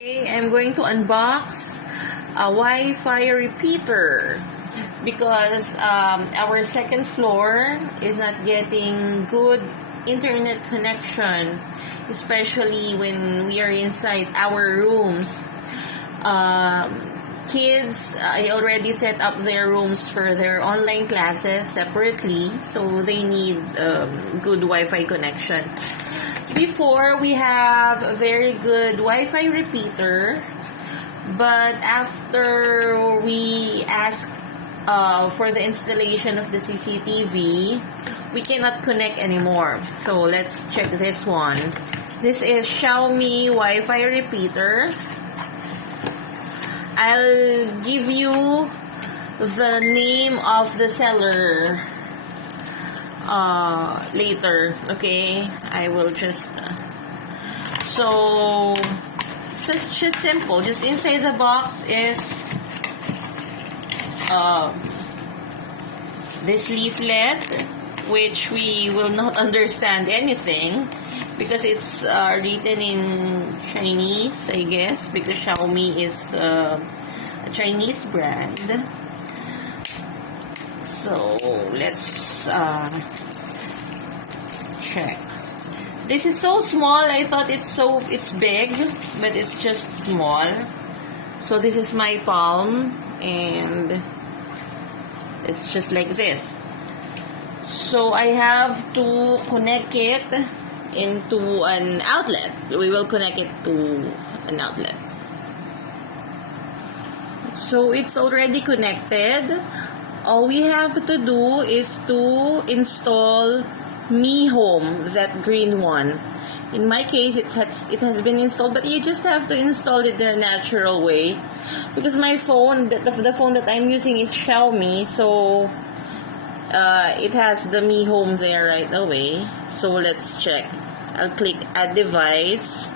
Okay, I'm going to unbox a Wi-Fi repeater because our second floor is not getting good internet connection, especially when we are inside our rooms. Kids, I already set up their rooms for their online classes separately, so they need good Wi-Fi connection. Before, we have a very good Wi-Fi repeater, but after we ask for the installation of the CCTV, we cannot connect anymore. So let's check this one. This is Xiaomi Wi-Fi repeater. I'll give you the name of the seller later. Okay, I will just so it's just simple. Just inside the box is this leaflet, which we will not understand anything because it's written in Chinese, I guess, because Xiaomi is a Chinese brand. So let's check. This is so small. I thought it's big, but it's just small. So this is my palm, and it's just like this. So I have to connect it into an outlet. We will connect it to an outlet. So it's already connected. All we have to do is to install Mi Home, that green one. In my case, it has been installed, but you just have to install it in a natural way. Because my phone, the phone that I'm using is Xiaomi, so it has the Mi Home there right away. So let's check. I'll click Add Device.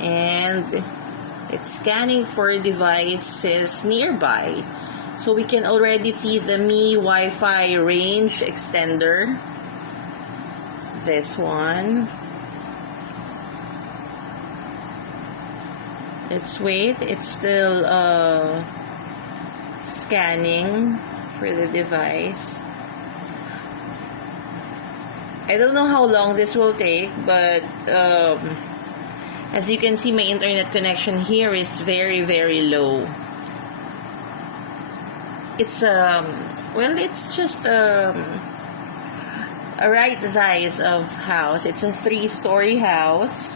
And it's scanning for devices nearby. So we can already see the Mi Wi-Fi range extender. This one. Let's wait. It's still scanning for the device. I don't know how long this will take, but as you can see, my internet connection here is very, very low. It's it's just a right size of house. It's a 3-story house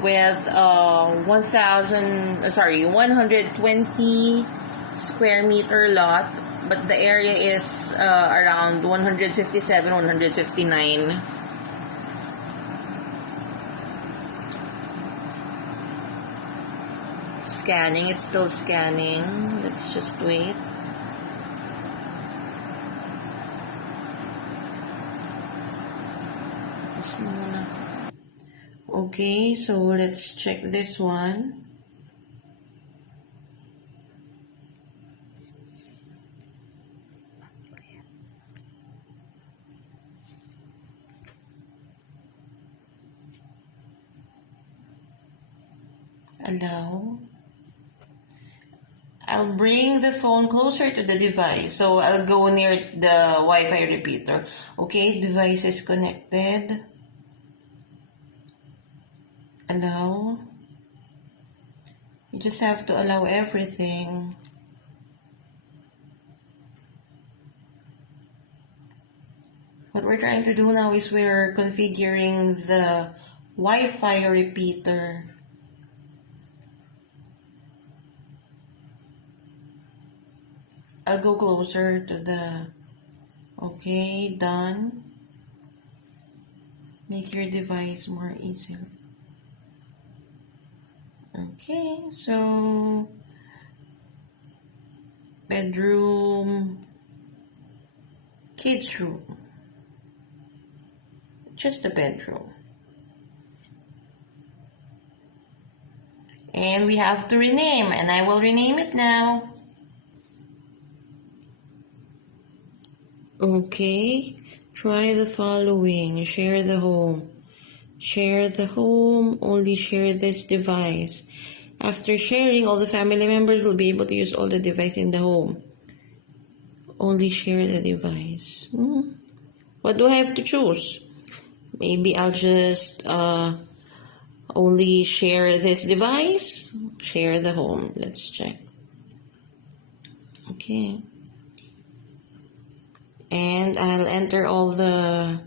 with 120 square meter lot, but the area is around 157, 159. Scanning. It's still scanning. Let's just wait. Okay, so let's check this one. Allow. I'll bring the phone closer to the device. So I'll go near the Wi-Fi repeater. Okay, device is connected. Allow. You just have to allow everything. What we're trying to do now is we're configuring the Wi-Fi repeater. I'll go closer to the... Okay, done. Make your device more easy. Okay, so bedroom, kids room, just a bedroom. And we have to rename, and I will rename it now. Okay, try the following. Share the home. Share the home, only share this device. After sharing, all the family members will be able to use all the devices in the home. Only share the device. What do I have to choose? Maybe I'll just only share this device. Share the home. Let's check. Okay. And I'll enter all the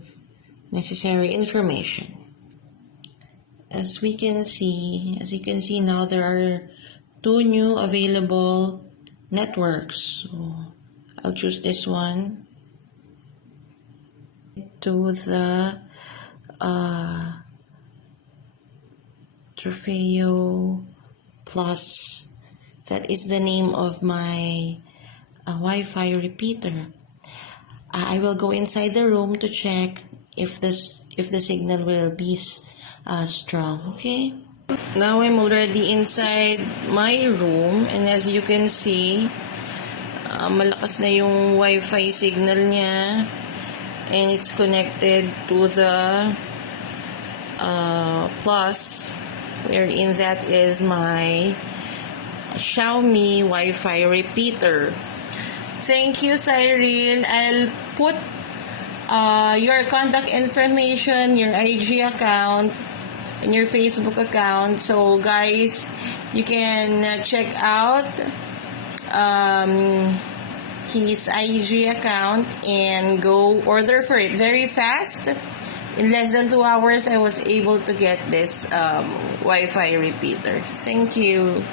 necessary information. As you can see now, there are 2 new available networks. So I'll choose this one. To the Trofeo Plus. That is the name of my Wi-Fi repeater. I will go inside the room to check if the signal will be strong. Okay. Now I'm already inside my room, and as you can see, malakas na yung Wi-Fi signal niya, and it's connected to the Plus, wherein that is my Xiaomi Wi-Fi repeater. Thank you, Cyril. I'll put your contact information, your IG account, and your Facebook account. So, guys, you can check out his IG account and go order for it very fast. In less than 2 hours, I was able to get this Wi-Fi repeater. Thank you.